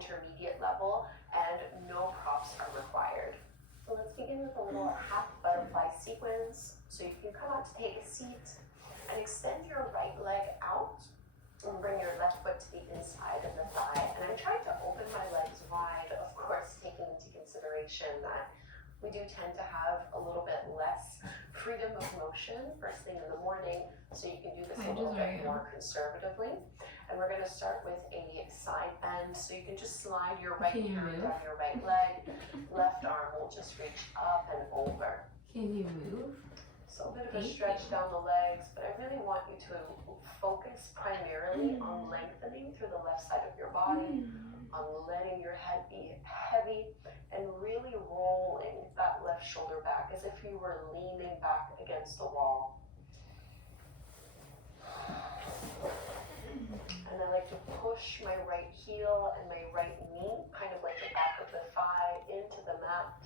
intermediate level, and no props are required. So let's begin with a little half butterfly sequence. So you can come out to take a seat and extend your right leg out and bring your left foot to the inside of the thigh. And I'm trying to open my legs wide, of course, taking into consideration that we do tend to have a little bit less freedom of motion first thing in the morning, so you can do this a little bit more conservatively. And we're going to start with a side bend, so you can just slide your right hand down your right leg, left arm will just reach up and over. Can you move? So a bit of a stretch down the legs, but I really want you to focus primarily on lengthening through the left side of your body, on letting your head be heavy, and really rolling that left shoulder back as if you were leaning back against the wall. And I like to push my right heel and my right knee, kind of like the back of the thigh, into the mat.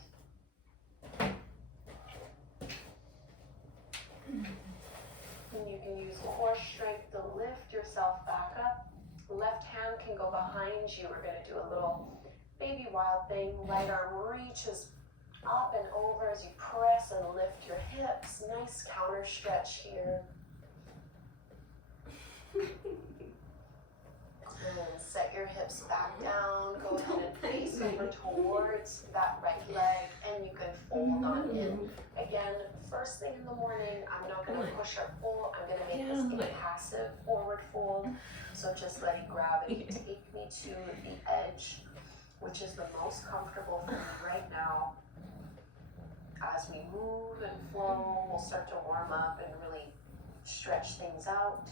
And you can use core strength to lift yourself back up. Left hand can go behind you. We're going to do a little baby wild thing. Right arm reaches up and over as you press and lift your hips. Nice counter stretch here. And set your hips back down. Go ahead and face over towards that right leg, and you can fold on in. Again, first thing in the morning, I'm not going to push or pull. I'm going to make this a passive forward fold. So just letting gravity take me to the edge, which is the most comfortable for me right now. As we move and flow, we'll start to warm up and really stretch things out.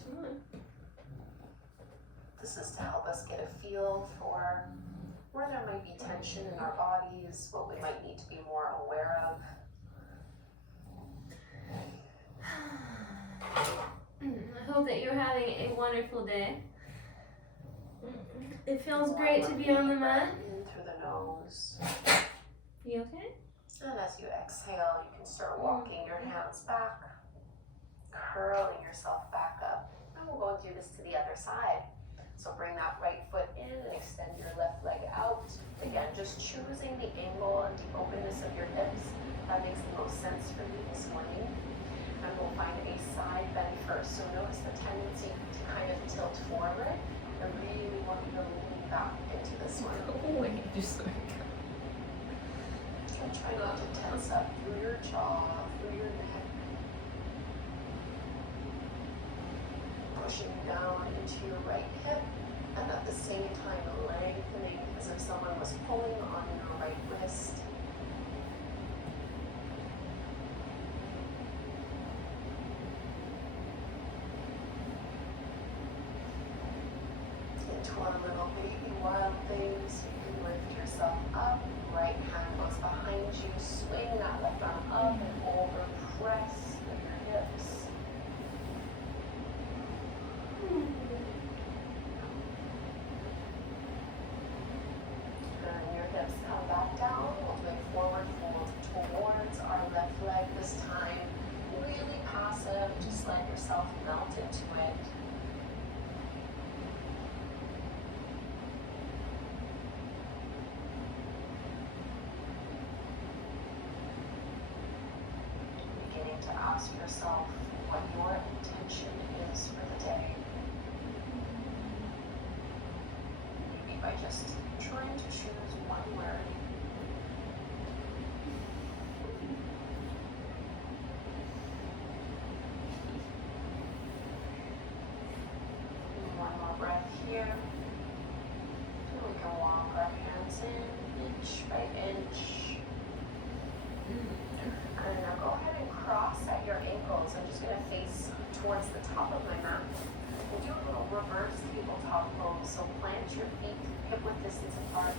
This is to help us get a feel for where there might be tension in our bodies, what we might need to be more aware of. I hope that you're having a wonderful day. It feels great to be on the mat. In through the nose. You okay? And as you exhale, you can start walking your hands back, curling yourself back up. And we'll go and do this to the other side. So bring that right foot in and extend your left leg out. Again, just choosing the angle and the openness of your hips. That makes the most sense for me this morning. And we'll find a side bend first. So notice the tendency to kind of tilt forward. I really want you to lean back into this one. Oh, I just like. And try not to tense up through your jaw, through your neck. Pushing down into your right hip, and at the same time lengthening as if someone was pulling on your right wrist. Into our little baby wild things, you can lift yourself up. Right hand goes behind you, swing that left arm up and over, press with your hips. And your hips come back down. We'll do a forward fold towards our left leg this time. Really passive, just let yourself melt into it. Beginning to ask yourself what your intention is for the day. Maybe by just trying to choose one word. One more breath here. And we can walk our hands in inch by inch. And now go ahead and cross at your ankles. I'm just going to face towards the top of my mat. We'll do a little reverse tabletop pose. So plant your feet hip width distance apart,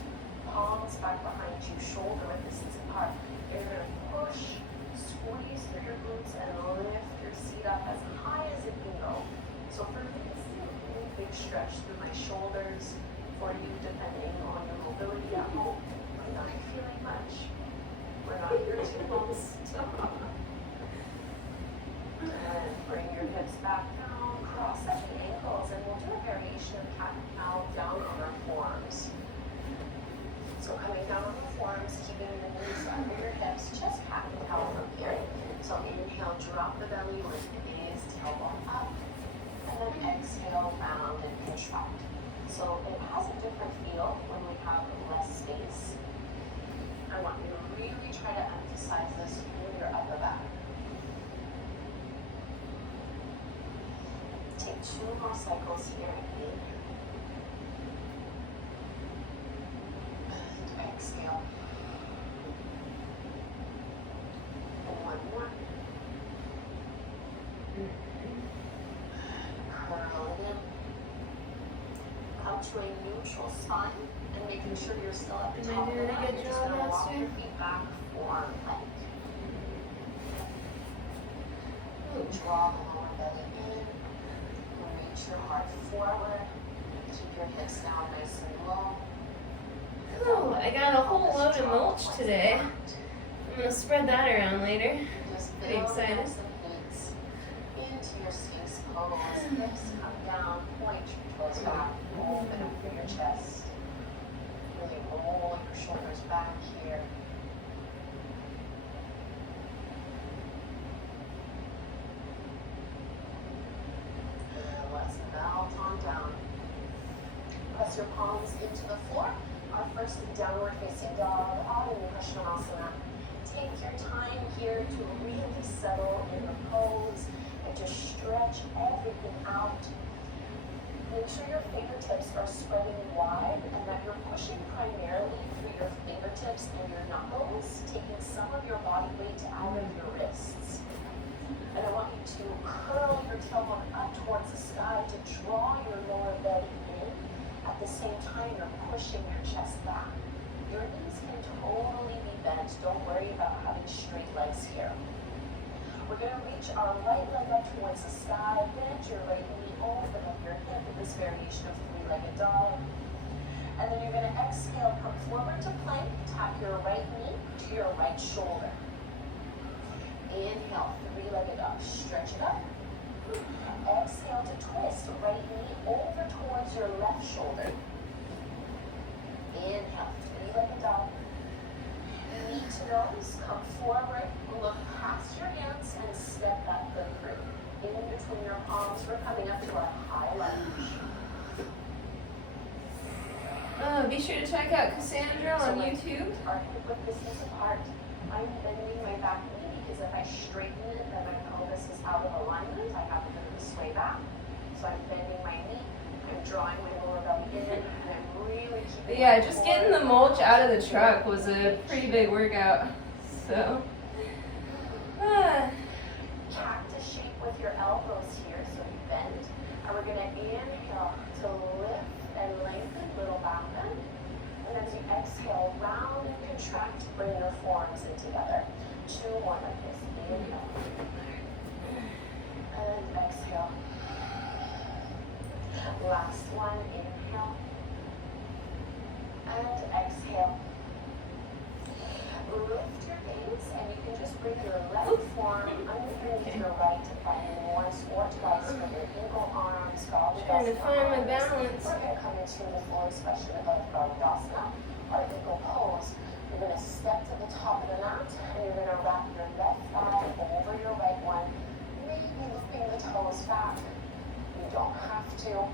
palms back behind you, shoulder width distance apart. You're going to push, squeeze through your glutes, and lift your seat up as high as it can go. So for me, this is a really big stretch through my shoulders. For you, depending on your mobility at home, I'm not feeling much. We're not here too long. And bring your hips back down, cross at the ankles, and we'll do a variation of cat and cow down on our forearms. have less space. I want you to really try to emphasize this through your upper back. Take 2 more cycles here. Inhale. And exhale. And 1 more. Curl it in. Come to a neutral spine and making sure you're still at the top of the mat. You're just going to walk your feet back for plank. Draw the lower belly in. Reach your heart forward. Keep your hips down nice and low. Oh, I got a whole load of mulch today. I'm gonna spread that around later. Pretty excited. Into your Sphinx pose. Hips come down. Point your toes back. Open up through your chest. Really roll your shoulders back here. Let's melt on down. Press your palms into the floor. Our first downward facing dog, Adho Mukha. Take your time here to really settle in the pose and just stretch everything out. Make sure your fingertips are spreading wide and that you're pushing primarily through your fingertips and your knuckles, taking some of your body weight out of your wrists. And I want you to curl your tailbone up towards the sky to draw your lower belly in. At the same time, you're pushing your chest back. Your knees can totally be bent. Don't worry about having straight legs here. We're going to reach our right leg up towards the sky. Bend your right knee, open up your hip in this variation of 3-legged dog. And then you're going to exhale, come forward to plank. Tap your right knee to your right shoulder. Inhale, 3-legged dog. Stretch it up. Exhale to twist. Right knee over towards your left shoulder. Inhale, 3-legged dog. Knee to nose. Come forward. Look past your hands and step that foot through. In between your palms, we're coming up to our high lunge. Be sure to check out Cassandra on YouTube. Our hip width distance apart. I'm bending my back knee because if I straighten it, then my pelvis is out of alignment. I have a bit of a sway back. So I'm bending my knee. I'm drawing my lower belly in, and I'm really keeping. Yeah, just getting the mulch out of the truck was a pretty big workout. So. Cactus shape with your elbows here, so you bend. And we're gonna inhale to lift and lengthen, little back bend. And as you exhale, round and contract, bring your forearms in together. 2 more like this. Inhale. And exhale. Last one, inhale. And exhale. Lift your gaze, and you can just bring your left forearm underneath your right thigh once or twice with your ankle arms, Trying to find my balance. We're going to come into the full expression of Bilateral, our eagle pose. You're going to step to the top of the mat, and you're going to wrap your left thigh over your right one, maybe lifting the toes back. You don't have to.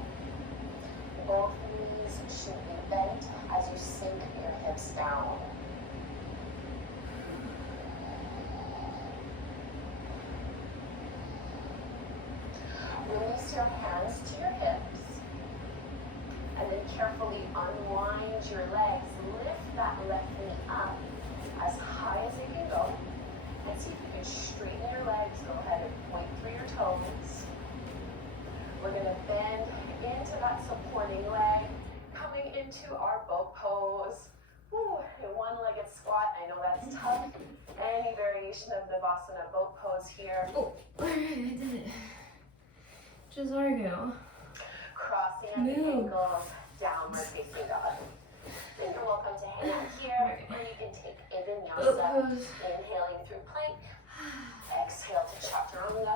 Both knees should be bent as you sink your hips down. Release your hands to your hips, and then carefully unwind your legs. Lift that left knee up as high as it can go. And see if you can straighten your legs. Go ahead and point through your toes. We're going to bend into that supporting leg, coming into our boat pose. Woo, a one-legged squat. I know that's tough. Any variation of the Vasana boat pose here. Oh, I did it. Jazargo. Crossing the ankles, downward facing dog. Then you're welcome to hang out here, or you can take a vinyasa. Inhaling through plank. Exhale to chaturanga.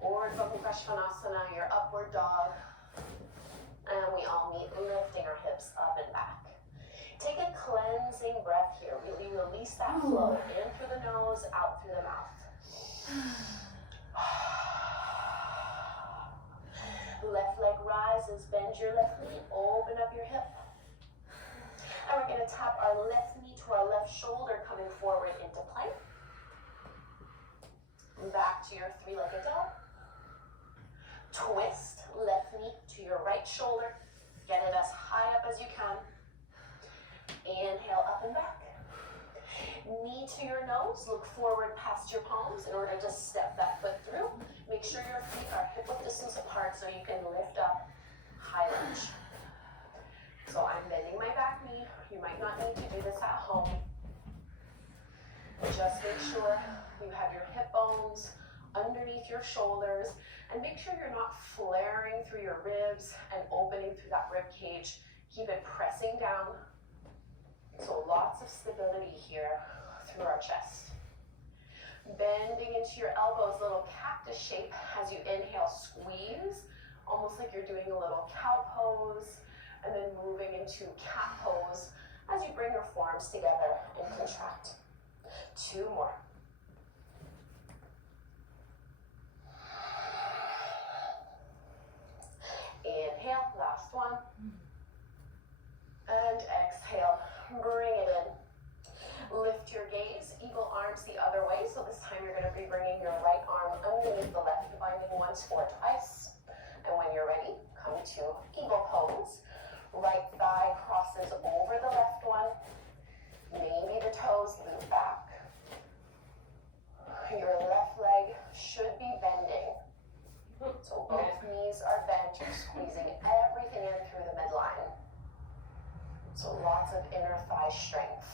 Or Mukha, your upward dog. And we all meet lifting our hips up and back. Take a cleansing breath here. Really release that flow in through the nose, out through the mouth. Left leg rises, bend your left knee, open up your hip. shoulder coming forward into plank. Back to your three-legged dog. Twist left knee to your right shoulder. Get it as high up as you can. Inhale, up and back. Knee to your nose, look forward past your palms in order to step that foot through. Make sure your feet are hip-width distance apart so you can lift up, high lunge. So I'm bending my back knee. You might not need to do this at home. Just make sure you have your hip bones underneath your shoulders, and make sure you're not flaring through your ribs and opening through that rib cage. Keep it pressing down. So lots of stability here through our chest. Bending into your elbows, little cactus shape as you inhale, squeeze, almost like you're doing a little cow pose, and then moving into cat pose as you bring your forearms together and contract. 2 more. Inhale, last one. And exhale, bring it in. Lift your gaze, eagle arms the other way. So this time you're going to be bringing your right arm underneath the left, binding once or twice. And when you're ready, come to eagle pose. Right thigh crosses over the left one. Maybe the toes move back. Your left leg should be bending. So both knees are bent. You're squeezing everything in through the midline. So lots of inner thigh strength.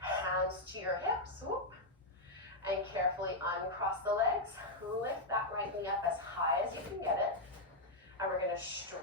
Hands to your hips, whoop, and carefully uncross the legs. Lift that right knee up as high as you can get it. And we're going to